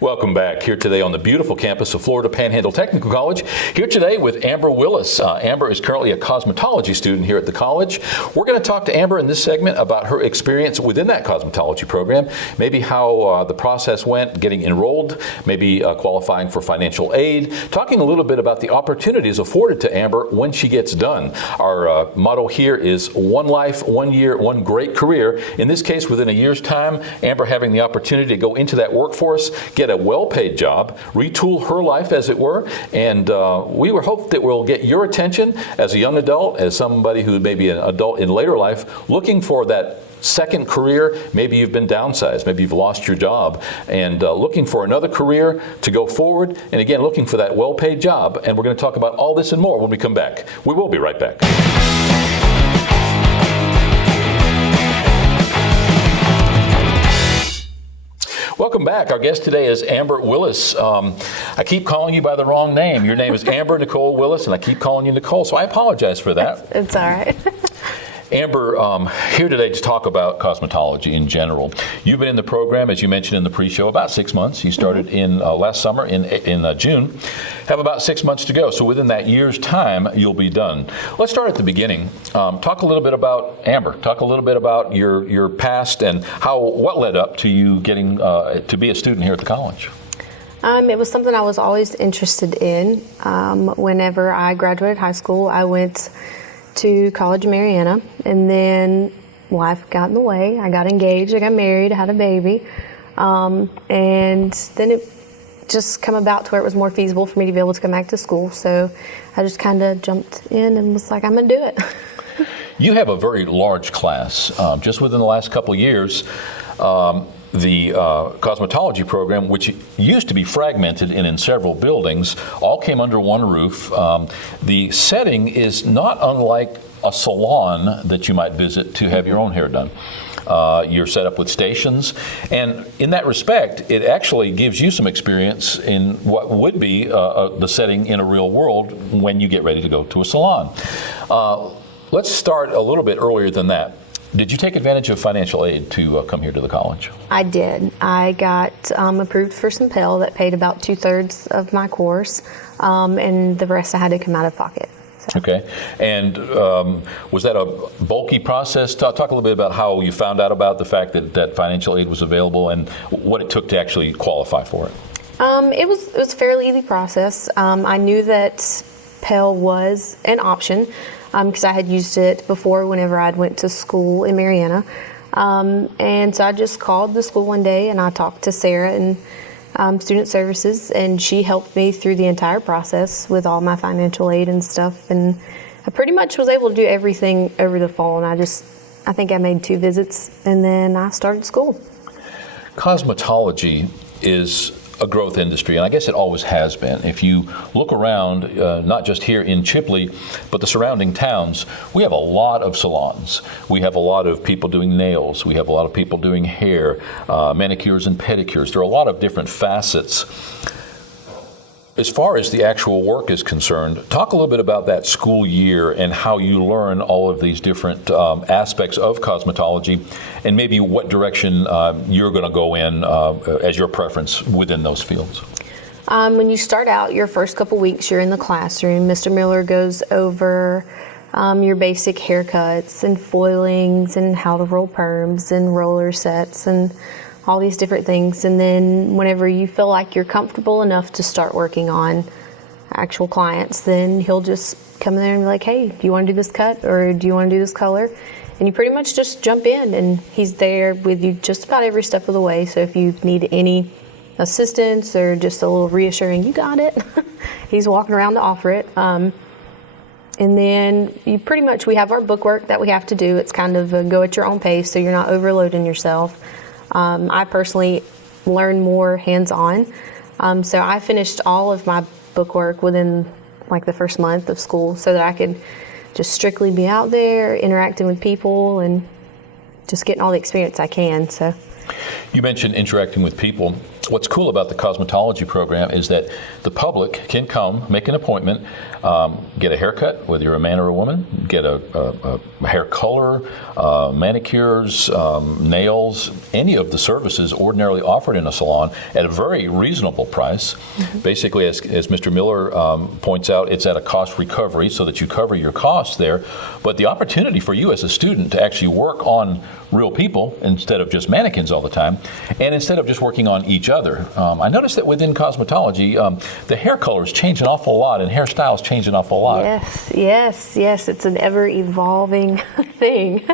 Welcome back here today on the beautiful campus of Florida Panhandle Technical College. Here today with Amber Willis. Amber is currently a cosmetology student here at the college. We're going to talk to Amber in this segment about her experience within that cosmetology program, maybe how the process went, getting enrolled, maybe qualifying for financial aid, talking a little bit about the opportunities afforded to Amber when she gets done. Our motto here is one life, 1 year, one great career. In this case, within a year's time, Amber having the opportunity to go into that workforce, get a well-paid job, retool her life as it were, and we hope that we'll get your attention as a young adult, as somebody who may be an adult in later life, looking for that second career. Maybe you've been downsized, maybe you've lost your job, and looking for another career to go forward, and again, looking for that well-paid job. And we're going to talk about all this and more when we come back. We will be right back. Welcome back. Our guest today is Amber Willis. I keep calling you by the wrong name. Your name is Amber Nicole Willis, and I keep calling you Nicole, so I apologize for that. It's all right. Amber, here today to talk about cosmetology in general. You've been in the program, as you mentioned in the pre-show, about 6 months. You started in last summer in June. Have about 6 months to go. So within that year's time, you'll be done. Let's start at the beginning. Talk a little bit about Amber. Talk a little bit about your past and what led up to you getting to be a student here at the college. It was something I was always interested in. Whenever I graduated high school, I went to College of Mariana, and then life got in the way. I got engaged, I got married, I had a baby, and then it just come about to where it was more feasible for me to be able to come back to school. So I just kind of jumped in and was like, I'm gonna do it. You have a very large class. Just within the last couple of years, the cosmetology program, which used to be fragmented in several buildings, all came under one roof. The setting is not unlike a salon that you might visit to have your own hair done. You're set up with stations, and in that respect, it actually gives you some experience in what would be the setting in a real world when you get ready to go to a salon. Let's start a little bit earlier than that. Did you take advantage of financial aid to come here to the college? I did. I got approved for some Pell that paid about 2/3 of my course, and the rest I had to come out of pocket. So. Okay. And was that a bulky process? Talk a little bit about how you found out about the fact that financial aid was available and what it took to actually qualify for it. It was a fairly easy process. I knew that Pell was an option, because I had used it before whenever I went to school in Mariana. And so I just called the school one day and I talked to Sarah in Student Services, and she helped me through the entire process with all my financial aid and stuff. And I pretty much was able to do everything over the phone. I think I made 2 visits and then I started school. Cosmetology is a growth industry, and I guess it always has been. If you look around, not just here in Chipley, but the surrounding towns, we have a lot of salons. We have a lot of people doing nails. We have a lot of people doing hair, manicures and pedicures. There are a lot of different facets. As far as the actual work is concerned, talk a little bit about that school year and how you learn all of these different aspects of cosmetology, and maybe what direction you're going to go in as your preference within those fields. When you start out, your first couple weeks, you're in the classroom. Mr. Miller goes over your basic haircuts and foilings and how to roll perms and roller sets and all these different things. And then whenever you feel like you're comfortable enough to start working on actual clients, then he'll just come in there and be like, hey, do you want to do this cut or do you want to do this color? And you pretty much just jump in, and he's there with you just about every step of the way. So if you need any assistance or just a little reassuring, you got it, he's walking around to offer it. And then we have our bookwork that we have to do. It's kind of a go at your own pace, so you're not overloading yourself. I personally learn more hands-on. So I finished all of my bookwork within like the first month of school so that I could just strictly be out there interacting with people and just getting all the experience I can. So, you mentioned interacting with people. What's cool about the cosmetology program is that the public can come, make an appointment, get a haircut, whether you're a man or a woman, get a hair color, manicures, nails, any of the services ordinarily offered in a salon at a very reasonable price. Basically, as Mr. Miller points out, it's at a cost recovery so that you cover your costs there. But the opportunity for you as a student to actually work on real people instead of just mannequins all the time, and instead of just working on each other. I noticed that within cosmetology, the hair colors change an awful lot and hairstyles change an awful lot. Yes. It's an ever-evolving thing.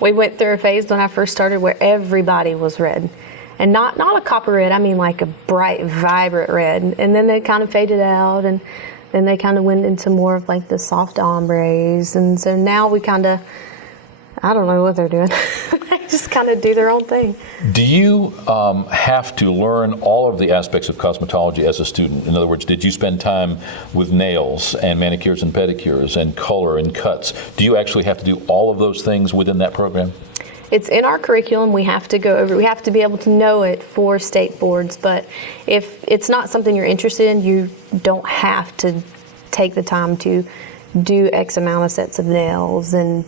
We went through a phase when I first started where everybody was red. And not a copper red, I mean like a bright, vibrant red. And then they kind of faded out, and then they kind of went into more of like the soft ombres. And so now we kind of, I don't know what they're doing. They just kind of do their own thing. Do you have to learn all of the aspects of cosmetology as a student? In other words, did you spend time with nails and manicures and pedicures and color and cuts? Do you actually have to do all of those things within that program? It's in our curriculum. We have to go over. We have to be able to know it for state boards. But if it's not something you're interested in, you don't have to take the time to do X amount of sets of nails and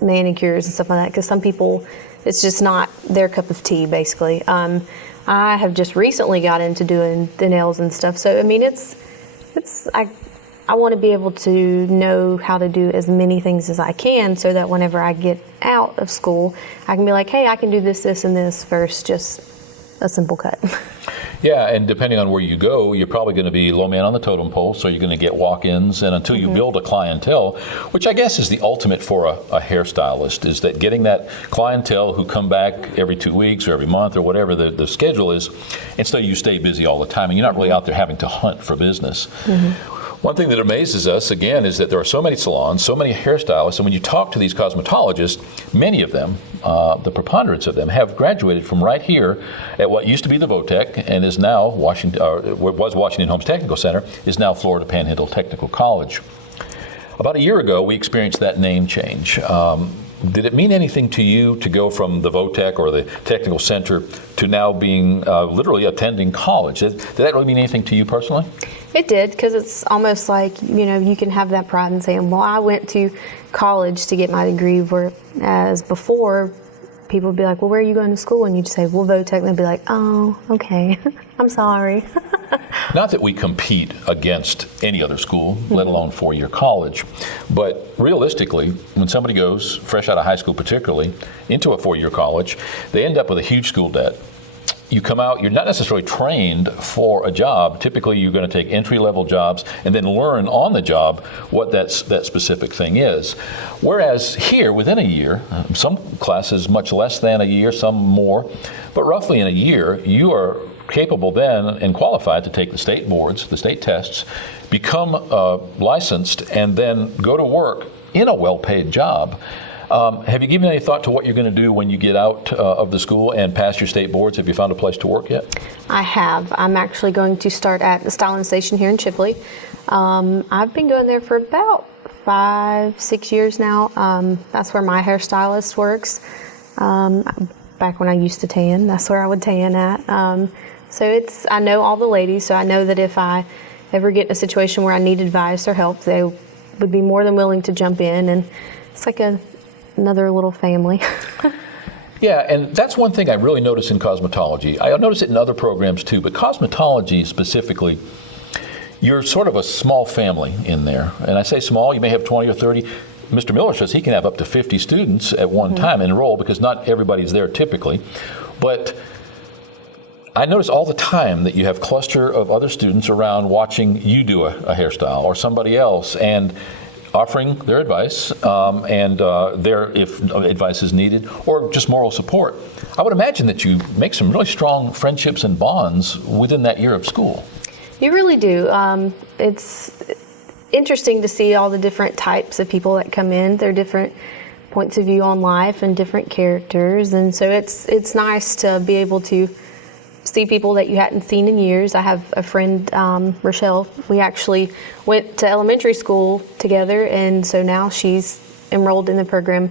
manicures and stuff like that. Because some people, it's just not their cup of tea, basically. I have just recently got into doing the nails and stuff. So I mean, I want to be able to know how to do as many things as I can so that whenever I get out of school, I can be like, hey, I can do this, this, and this versus just a simple cut. Yeah, and depending on where you go, you're probably going to be low man on the totem pole, so you're going to get walk-ins, and until you build a clientele, which I guess is the ultimate for a hairstylist, is that getting that clientele who come back every 2 weeks or every month or whatever the schedule is, and so you stay busy all the time, and you're not really out there having to hunt for business. One thing that amazes us, again, is that there are so many salons, so many hairstylists, and when you talk to these cosmetologists, many of them, the preponderance of them, have graduated from right here at what used to be the VOTEC and is now Washington Holmes Technical Center, is now Florida Panhandle Technical College. About a year ago, we experienced that name change. Did it mean anything to you to go from the VOTEC or the Technical Center to now being literally attending college? Did that really mean anything to you personally? It did, because it's almost like, you can have that pride in saying, well, I went to college to get my degree, whereas before, people would be like, well, where are you going to school? And you'd say, well, VOTEC, and they'd be like, oh, okay, I'm sorry. Not that we compete against any other school, let alone four-year college, but realistically, when somebody goes, fresh out of high school particularly, into a four-year college, they end up with a huge school debt. You come out, you're not necessarily trained for a job. Typically, you're going to take entry-level jobs and then learn on the job what that specific thing is. Whereas here, within a year, some classes much less than a year, some more, but roughly in a year, you are capable then and qualified to take the state boards, the state tests, become licensed, and then go to work in a well-paid job. Have you given any thought to what you're going to do when you get out of the school and pass your state boards? Have you found a place to work yet? I have. I'm actually going to start at the styling station here in Chipley. I've been going there for about 5-6 years now. That's where my hairstylist works. Back when I used to tan, that's where I would tan at. I know all the ladies, so I know that if I ever get in a situation where I need advice or help, they would be more than willing to jump in, and it's like another little family. Yeah, and that's one thing I really notice in cosmetology. I notice it in other programs too, but cosmetology specifically, you're sort of a small family in there. And I say small, you may have 20 or 30. Mr. Miller says he can have up to 50 students at one time enroll, because not everybody's there typically. But I notice all the time that you have a cluster of other students around watching you do a hairstyle or somebody else, and offering their advice if advice is needed, or just moral support. I would imagine that you make some really strong friendships and bonds within that year of school. You really do. It's interesting to see all the different types of people that come in. They're different points of view on life and different characters, and so it's nice to be able to see people that you hadn't seen in years. I have a friend, Rochelle. We actually went to elementary school together, and so now she's enrolled in the program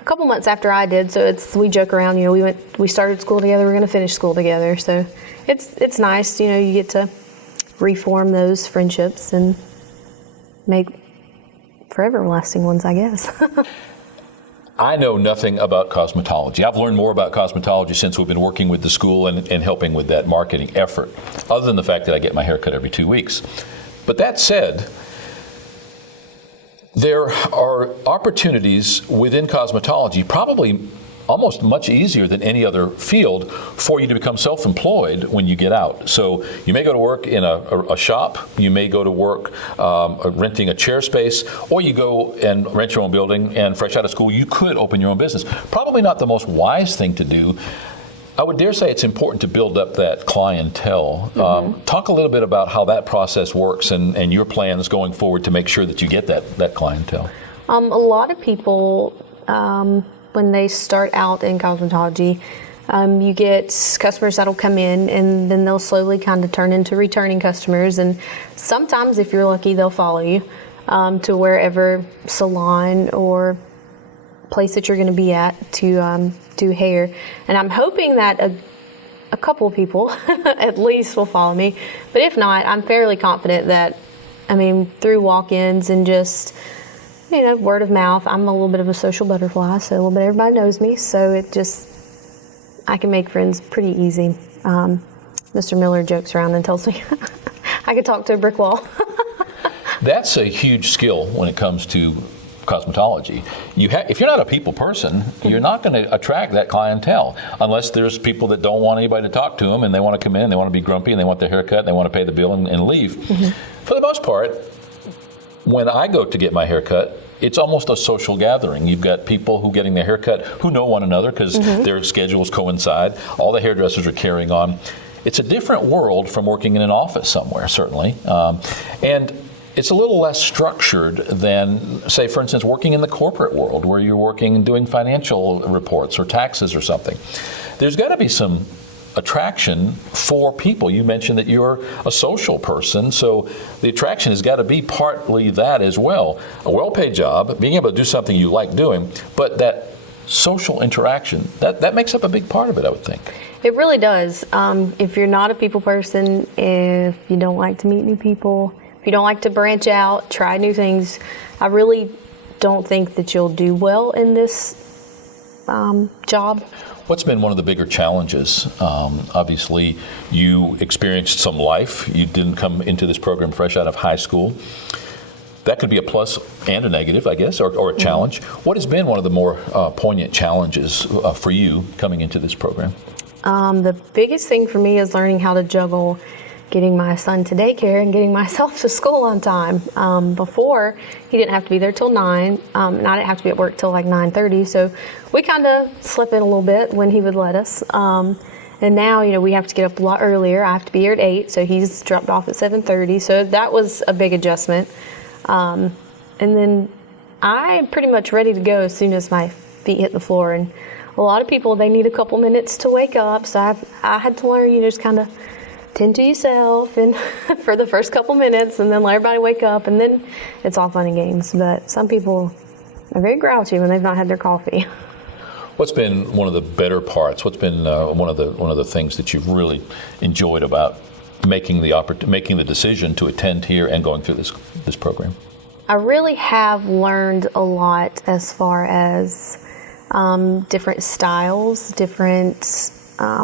a couple months after I did. So we joke around, we started school together, we're going to finish school together. So it's nice, you get to reform those friendships and make forever lasting ones, I guess. I know nothing about cosmetology. I've learned more about cosmetology since we've been working with the school and helping with that marketing effort, other than the fact that I get my hair cut every 2 weeks. But that said, there are opportunities within cosmetology, probably almost much easier than any other field, for you to become self-employed when you get out. So you may go to work in a shop, you may go to work renting a chair space, or you go and rent your own building, and fresh out of school, you could open your own business. Probably not the most wise thing to do. I would dare say it's important to build up that clientele. Talk a little bit about how that process works and your plans going forward to make sure that you get that clientele. A lot of people, when they start out in cosmetology, you get customers that'll come in and then they'll slowly kind of turn into returning customers. And sometimes, if you're lucky, they'll follow you to wherever salon or place that you're going to be at to do hair. And I'm hoping that a couple of people at least will follow me. But if not, I'm fairly confident that, through walk-ins and just, word of mouth, I'm a little bit of a social butterfly, so a little bit everybody knows me. So I can make friends pretty easy. Mr. Miller jokes around and tells me I could talk to a brick wall. That's a huge skill when it comes to cosmetology. If you're not a people person, you're not going to attract that clientele unless there's people that don't want anybody to talk to them and they want to come in and they want to be grumpy and they want their hair cut and they want to pay the bill and leave. For the most part, when I go to get my hair cut, it's almost a social gathering. You've got people who are getting their hair cut who know one another because their schedules coincide. All the hairdressers are carrying on. It's a different world from working in an office somewhere, certainly. And it's a little less structured than, say, for instance, working in the corporate world where you're working and doing financial reports or taxes or something. There's got to be some attraction for people. You mentioned that you're a social person, so the attraction has got to be partly that as well. A well-paid job, being able to do something you like doing, but that social interaction, that makes up a big part of it, I would think. It really does. If you're not a people person, if you don't like to meet new people, if you don't like to branch out, try new things, I really don't think that you'll do well in this job. What's been one of the bigger challenges? Obviously, you experienced some life. You didn't come into this program fresh out of high school. That could be a plus and a negative, I guess, or a challenge. What has been one of the more poignant challenges for you coming into this program? The biggest thing for me is learning how to juggle getting my son to daycare and getting myself to school on time. Before, he didn't have to be there till 9, and I didn't have to be at work till like 9:30, so we kind of slip in a little bit when he would let us. And now, we have to get up a lot earlier. I have to be here at 8, so he's dropped off at 7:30, so that was a big adjustment. And then I'm pretty much ready to go as soon as my feet hit the floor, and a lot of people, they need a couple minutes to wake up, so I had to learn, just kind of tend to yourself and for the first couple minutes and then let everybody wake up and then it's all fun and games. But some people are very grouchy when they've not had their coffee. What's been one of the better parts? What's been one of the things that you've really enjoyed about making the decision to attend here and going through this program? I really have learned a lot as far as different styles, different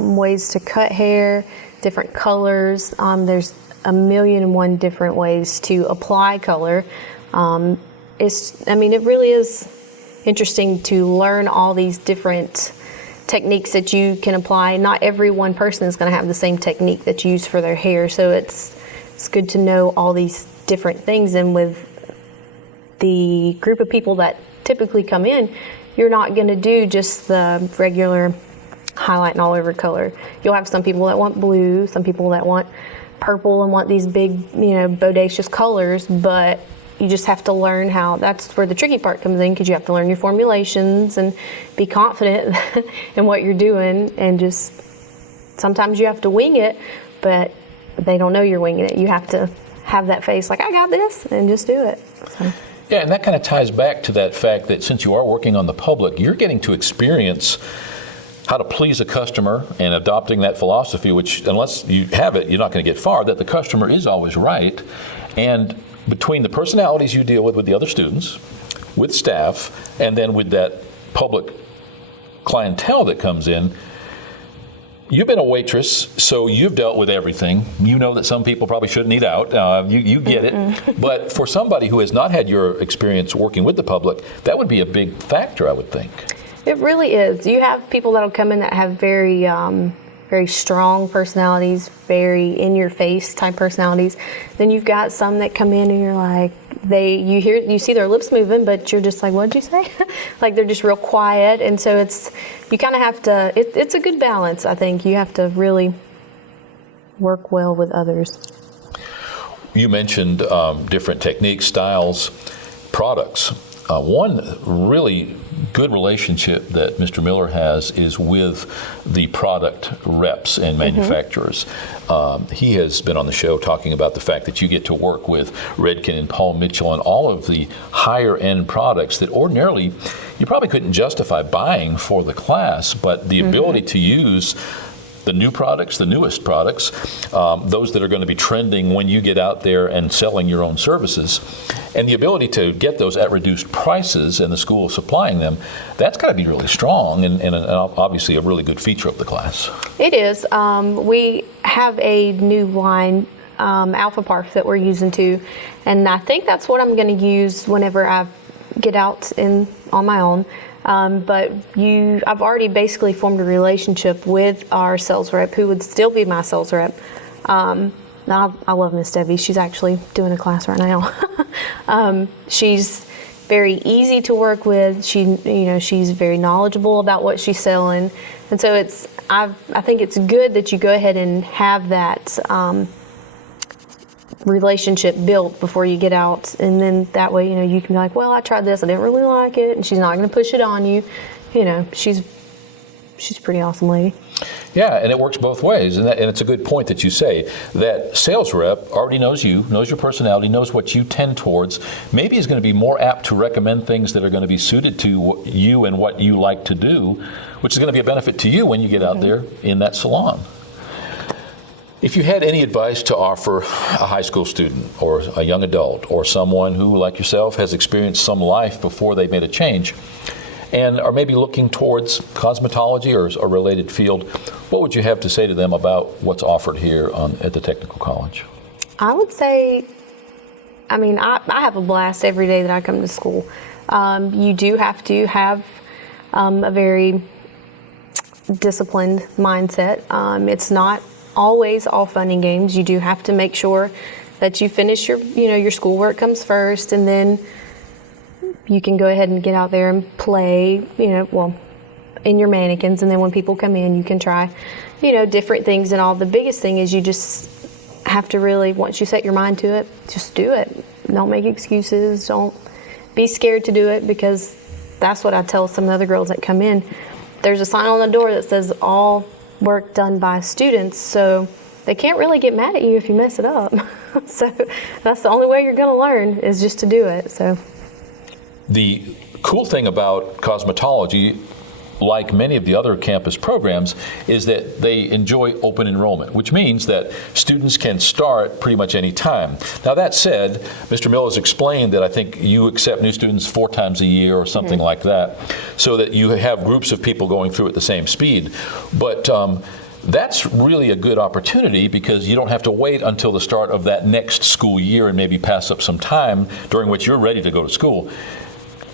ways to cut hair, different colors. There's 1,000,001 different ways to apply color. It really is interesting to learn all these different techniques that you can apply. Not every one person is going to have the same technique that you use for their hair, so it's good to know all these different things. And with the group of people that typically come in, you're not going to do just the regular highlight and all over color. You'll have some people that want blue, some people that want purple and want these big, bodacious colors, but you just have to learn how. That's where the tricky part comes in, because you have to learn your formulations and be confident in what you're doing, and just sometimes you have to wing it, but they don't know you're winging it. You have to have that face like, I got this, and just do it. So. Yeah, and that kind of ties back to that fact that since you are working on the public, you're getting to experience how to please a customer and adopting that philosophy, which unless you have it, you're not going to get far, that the customer is always right. And between the personalities you deal with the other students, with staff, and then with that public clientele that comes in, you've been a waitress, so you've dealt with everything. You know that some people probably shouldn't eat out. You get it. But for somebody who has not had your experience working with the public, that would be a big factor, I would think. It really is. You have people that'll come in that have very, very strong personalities, very in-your-face type personalities. Then you've got some that come in and you're like, you see their lips moving, but you're just like, what'd you say? Like they're just real quiet, and so you kind of have to. It's a good balance, I think. You have to really work well with others. You mentioned different techniques, styles, products. One really good relationship that Mr. Miller has is with the product reps and manufacturers. He has been on the show talking about the fact that you get to work with Redken and Paul Mitchell and all of the higher end products that ordinarily you probably couldn't justify buying for the class, but the ability to use the new products, the newest products, those that are going to be trending when you get out there and selling your own services, and the ability to get those at reduced prices and the school supplying them, that's got to be really strong and obviously a really good feature of the class. It is. We have a new line, Alpha Park, that we're using too, and I think that's what I'm going to use whenever I get out on my own. But I've already basically formed a relationship with our sales rep, who would still be my sales rep. I love Miss Debbie. She's actually doing a class right now. She's very easy to work with. She's very knowledgeable about what she's selling, and so I think it's good that you go ahead and have that relationship built before you get out, and then that way you can be like, well, I tried this, I didn't really like it, and she's not going to push it on you. She's a pretty awesome lady. Yeah, and it works both ways, and it's a good point that you say that sales rep already knows you, knows your personality, knows what you tend towards, maybe is going to be more apt to recommend things that are going to be suited to you and what you like to do, which is going to be a benefit to you when you get out there in that salon. If you had any advice to offer a high school student or a young adult or someone who, like yourself, has experienced some life before they made a change and are maybe looking towards cosmetology or a related field, what would you have to say to them about what's offered here at the Technical College? I would say, I have a blast every day that I come to school. You do have to have a very disciplined mindset. It's not always all fun and games. You do have to make sure that you finish your schoolwork comes first, and then you can go ahead and get out there and play, in your mannequins, and then when people come in, you can try, different things and all. The biggest thing is you just have to really, once you set your mind to it, just do it. Don't make excuses. Don't be scared to do it, because that's what I tell some of the other girls that come in. There's a sign on the door that says all work done by students, so they can't really get mad at you if you mess it up. So that's the only way you're going to learn, is just to do it. So the cool thing about cosmetology, like many of the other campus programs, is that they enjoy open enrollment, which means that students can start pretty much any time. Now, that said, Mr. Miller has explained that I think you accept new students 4 times a year or something like that, so that you have groups of people going through at the same speed. But that's really a good opportunity, because you don't have to wait until the start of that next school year and maybe pass up some time during which you're ready to go to school.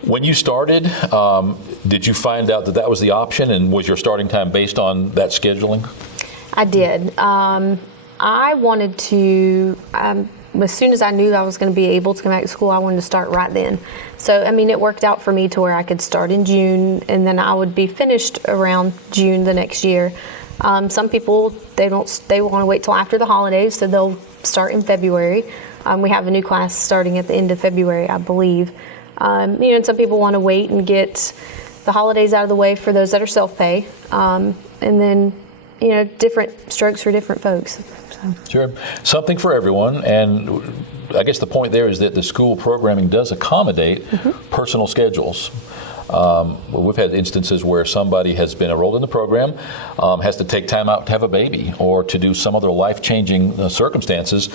When you started, did you find out that was the option, and was your starting time based on that scheduling? I did. I wanted to, as soon as I knew I was going to be able to come back to school, I wanted to start right then. So, it worked out for me to where I could start in June, and then I would be finished around June the next year. Some people, they want to wait till after the holidays, so they'll start in February. We have a new class starting at the end of February, I believe. And some people want to wait and get the holidays out of the way for those that are self-pay. And then, different strokes for different folks. So. Sure. Something for everyone. And I guess the point there is that the school programming does accommodate personal schedules. We've had instances where somebody has been enrolled in the program, has to take time out to have a baby or to do some other life-changing circumstances.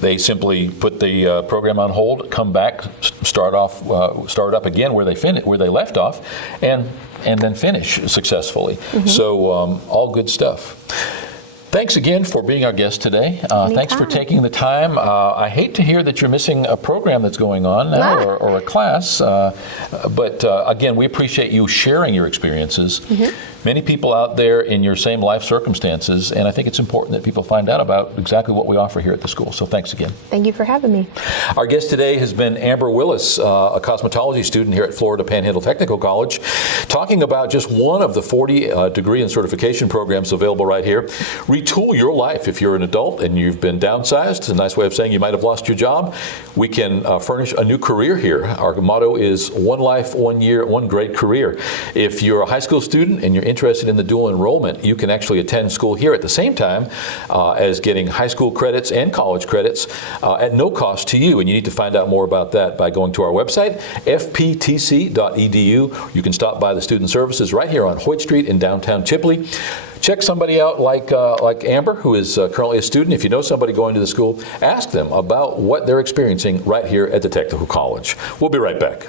They simply put the program on hold, come back, start up again where they left off, and then finish successfully. So all good stuff. Thanks again for being our guest today. Thanks for taking the time. I hate to hear that you're missing a program that's going on now or a class, but again, we appreciate you sharing your experiences. Many people out there in your same life circumstances, and I think it's important that people find out about exactly what we offer here at the school. So thanks again. Thank you for having me. Our guest today has been Amber Willis, a cosmetology student here at Florida Panhandle Technical College, talking about just one of the 40 degree and certification programs available right here. Retool your life. If you're an adult and you've been downsized, it's a nice way of saying you might have lost your job, we can furnish a new career here. Our motto is one life, 1 year, one great career. If you're a high school student and you're interested in the dual enrollment, you can actually attend school here at the same time as getting high school credits and college credits at no cost to you. And you need to find out more about that by going to our website, fptc.edu. You can stop by the student services right here on Hoyt Street in downtown Chipley. Check somebody out like Amber, who is currently a student. If you know somebody going to the school, ask them about what they're experiencing right here at the Technical College. We'll be right back.